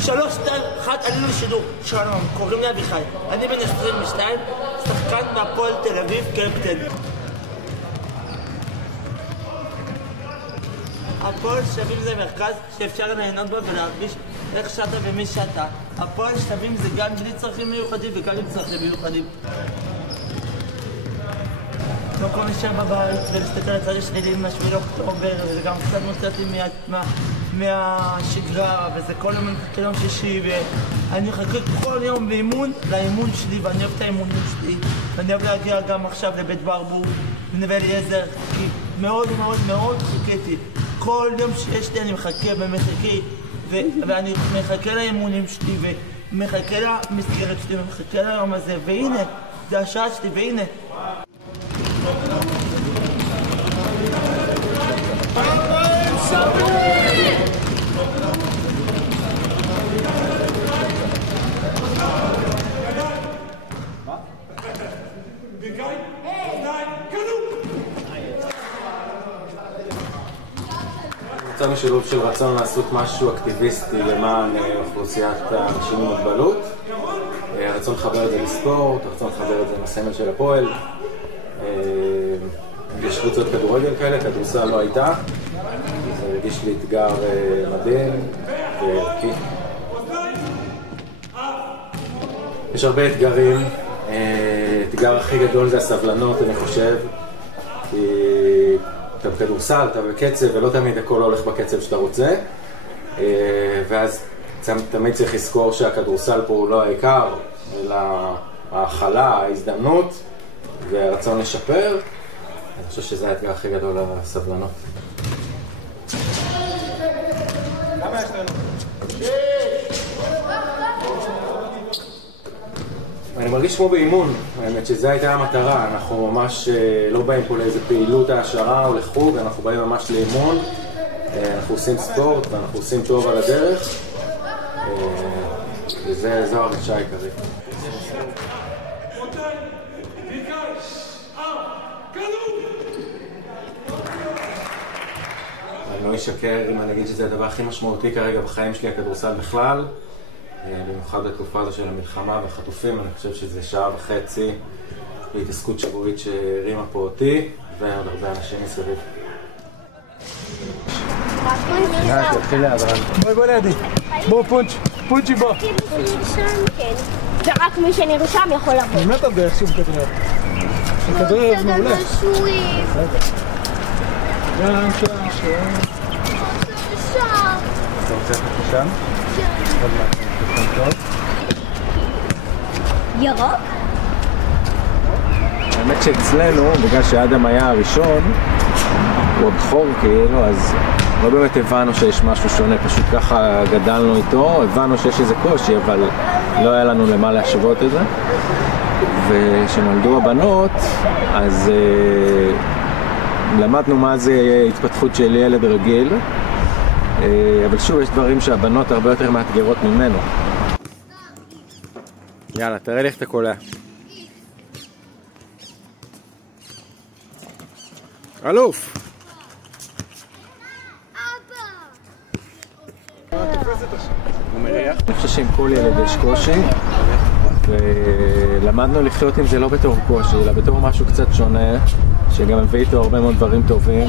3, 2, 1, עלינו לשידור. שלום, קוראים לי אביחי. אני בן 22, שחקן מהפועל תל אביב, קפטן. הפועל שווים זה מרכז שאפשר ליהנות בו ולהרגיש איך שאתה ומי שאתה. הפועל שווים זה גם בלי צרכים מיוחדים וגם עם צרכים מיוחדים. במקום לשם בבית ולהסתכל על הצד השלילי מה7 לאוקטובר, וזה גם קצת מוצא אותי מהשגרה, וזה כל יום מחכה יום שישי, ואני מחכה כל יום באימון לאימון שלי, ואני אוהב את האימונים שלי, ואני אוהב להגיע גם עכשיו לבית ברבור, בנווה אליעזר, כי מאוד מאוד מאוד חיכיתי. כל יום שיש לי אני מחכה ומחכה, ואני מחכה לאימונים שלי, ומחכה למסגרת שלי, ומחכה ליום הזה, והנה, זה השעה שלי, והנה. יצא משילוב של רצון לעשות משהו אקטיביסטי למען אוכלוסיית האנשים עם מוגבלות, רצון לחבר את זה לספורט, רצון לחבר את זה עם הסמל של הפועל. יש קבוצות כדורגל כאלה, כדורסל לא הייתה, זה הרגיש לי אתגר מדהים וערכי. יש הרבה אתגרים, האתגר הכי גדול זה הסבלנות, אני חושב, כי אתה בכדורסל, אתה בקצב, ולא תמיד הכל הולך בקצב שאתה רוצה, ואז תמיד צריך לזכור שהכדורסל פה הוא לא העיקר, אלא ההכלה, ההזדמנות והרצון לשפר. אני חושב שזה האתגר הכי גדול, הסבלנות. כמה יש לנו? אני מרגיש כמו באימון, האמת שזו הייתה המטרה, אנחנו ממש לא באים פה לאיזה פעילות העשרה או לחוג, אנחנו באים ממש לאימון, אנחנו עושים ספורט ואנחנו עושים טוב על הדרך, וזו הרגשה העיקרית. אני לא אשקר אם אני אגיד שזה הדבר הכי משמעותי כרגע בחיים שלי, הכדורסל בכלל, במיוחד בתקופה הזו של המלחמה והחטופים. אני חושב שזה 1.5 שעה להתעסקות שבועית שהרימה פה אותי ועוד הרבה אנשים מסביב. תתחיל להדרן. בואי לידי. בוא פונצ'י בוא. זה רק מי שנרשם יכול לבוא. באמת הרבה איך שהוא כדרר. כדרר מעולה. גם שם. אתה רוצה את שם? כן. עוד מעט. ירוק? האמת שאצלנו, בגלל שאדם היה הראשון, הוא הבכור כאילו, אז לא באמת הבנו שיש משהו שונה, פשוט ככה גדלנו איתו, הבנו שיש איזה קושי, אבל לא היה לנו למה להשוות את זה. וכשנולדו הבנות, אז למדנו מה זה התפתחות של ילד רגיל, אבל שוב, יש דברים שהבנות הרבה יותר מאתגרות ממנו. יאללה, תראה לי איך אתה קולע. אלוף! אני חושב שעם כל ילד יש קושי, ולמדנו לחיות עם זה לא בתור קושי, אלא בתור משהו קצת שונה, שגם מביא איתו הרבה מאוד דברים טובים.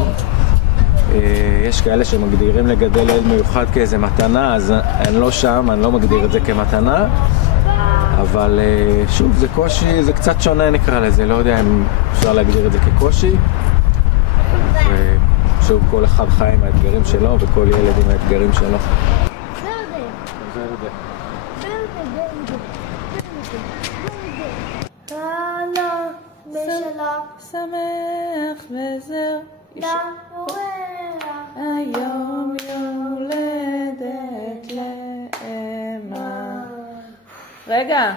יש כאלה שמגדירים לגדל ילד מיוחד כאיזה מתנה, אז אני לא שם, אני לא מגדיר את זה כמתנה, אבל שוב, זה קושי, זה קצת שונה נקרא לזה, לא יודע אם אפשר להגדיר את זה כקושי. ושוב, כל אחד חי עם האתגרים שלו, וכל ילד עם האתגרים שלו. שמח וזר היום יום הולדת לאמה. רגע.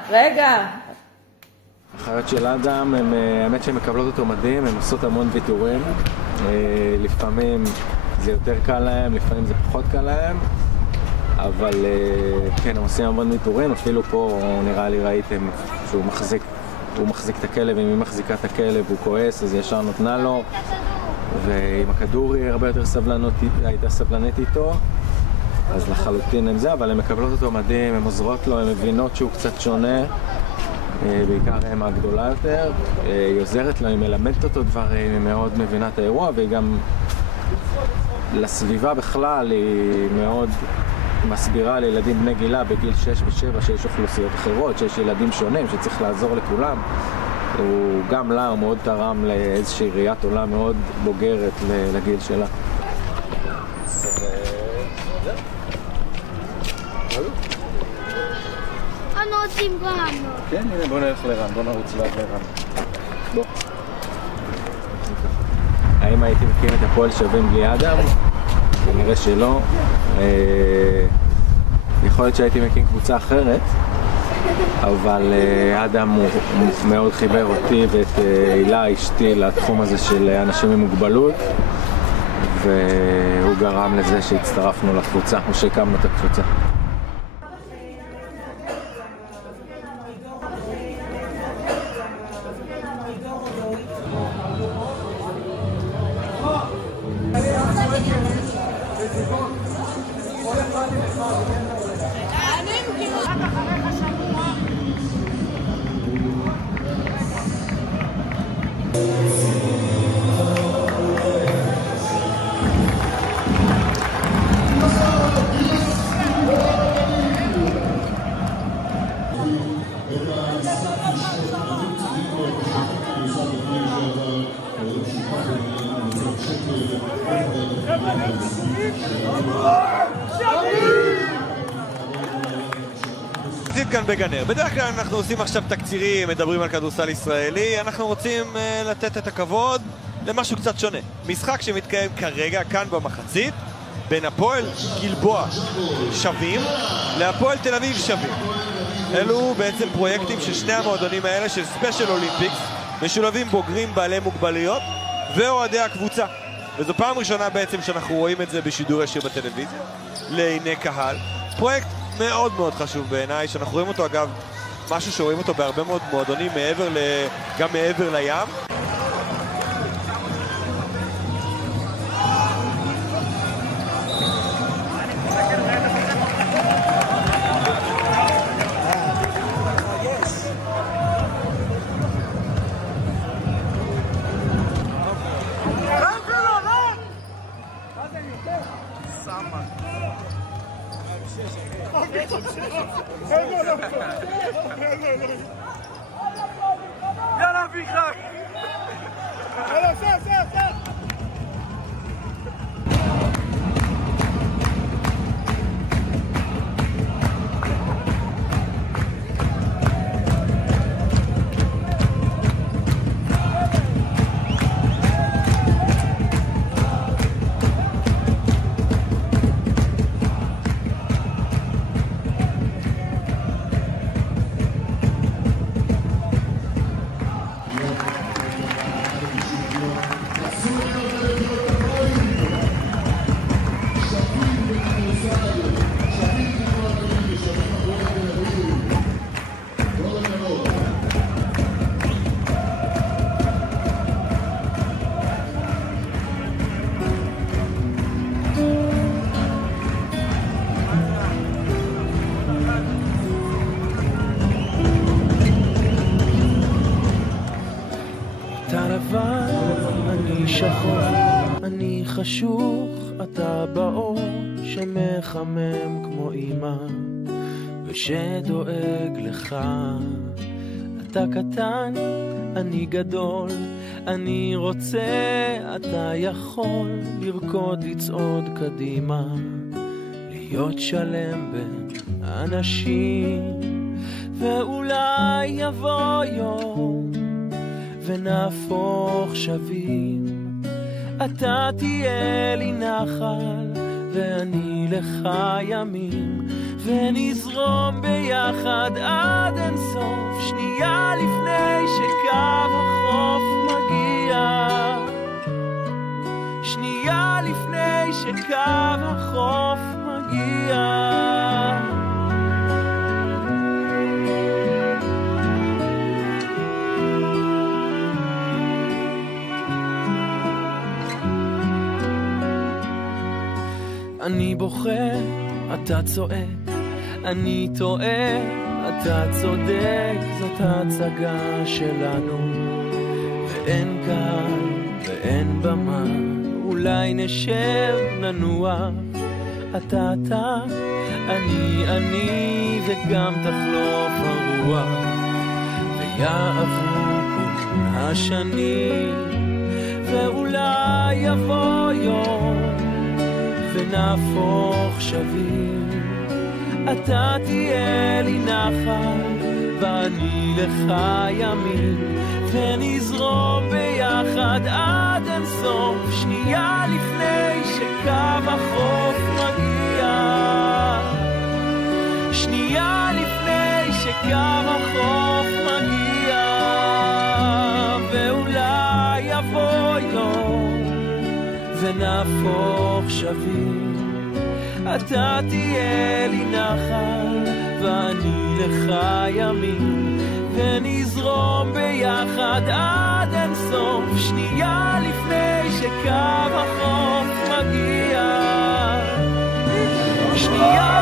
החיות של אדם, האמת שהן מקבלות אותו מדהים, הן עושות המון ויתורים. לפעמים זה יותר קל להם, לפעמים זה פחות קל להם, אבל כן, הם עושים המון ויתורים. אפילו פה נראה לי ראיתם שהוא מחזיק את הכלב, אם היא מחזיקה את הכלב הוא כועס, אז ישר נותנה לו, ועם הכדור היא הרבה יותר הייתה סבלנית איתו. אז לחלוטין הם זה, אבל הן מקבלות אותו מדהים, הן עוזרות לו, הן מבינות שהוא קצת שונה, בעיקר הם הגדולה יותר, היא עוזרת לו, היא מלמדת אותו דברים, היא מאוד מבינה את האירוע, והיא גם לסביבה בכלל, היא מאוד מסבירה לילדים בני גילה בגיל 6 ו7 שיש אוכלוסיות אחרות, שיש ילדים שונים, שצריך לעזור לכולם. הוא גם לה, הוא מאוד תרם לאיזושהי ראיית עולם מאוד בוגרת לגיל שלה. אנו רוצים רן. כן, הנה בוא נלך לרן, בוא נרוץ לרן. בוא. האם הייתי מקים את הפועל שווים בלי אדם? כנראה שלא. יכול להיות שהייתי מקים קבוצה אחרת, אבל אדם הוא מאוד חיבר אותי ואת הילה אשתי לתחום הזה של אנשים עם מוגבלות, והוא גרם לזה שהצטרפנו לקבוצה, או שהקמנו את הקבוצה. כאן בגנר. בדרך כלל אנחנו עושים עכשיו תקצירים, מדברים על כדורסל ישראלי, אנחנו רוצים לתת את הכבוד למשהו קצת שונה. משחק שמתקיים כרגע כאן במחצית בין הפועל גלבוע שווים להפועל תל אביב שווים. אלו בעצם פרויקטים של שני המועדונים האלה של ספיישל אולימפיקס, משולבים בוגרים בעלי מוגבלויות ואוהדי הקבוצה. וזו פעם ראשונה בעצם שאנחנו רואים את זה בשידור ישיר בטלוויזיה לעיני קהל. פרויקט מאוד מאוד חשוב בעיניי, שאנחנו רואים אותו אגב, משהו שרואים אותו בהרבה מאוד מועדונים גם מעבר לים. יאללה אביחי! יאללה, סע! אני שחור, אני חשוך, אתה באור שמחמם כמו אמא ושדואג לך. אתה קטן, אני גדול, אני רוצה, אתה יכול לרקוד, לצעוד קדימה, להיות שלם בין אנשים. ואולי יבוא יום ונהפוך שווים, אתה תהיה לי נחל ואני לך ימים, ונזרום ביחד עד אין סוף, שנייה לפני שקו החוף מגיע, שנייה לפני שקו החוף מגיע. אני בוכה אתה צועק, אני טועה, אתה צודק, זאת ההצגה שלנו, ואין קהל ואין במה, אולי נשב ננוח, אתה, אני, וגם תחלוף הרוח, ויעברו כל השנים, ואולי יבוא יום, ונהפוך שווים, אתה תהיה לי נחל, ואני לך ימים, ונזרום ביחד עד אין סוף, שנייה לפני שקו החוף מגיע, שנייה לפני שקו החוף מגיע, ואולי יבוא יום ונהפוך שווים, אתה תהיה לי נחל ואני לך ימים, ונזרום ביחד עד אין סוף, שנייה לפני שקו החוף מגיע, שנייה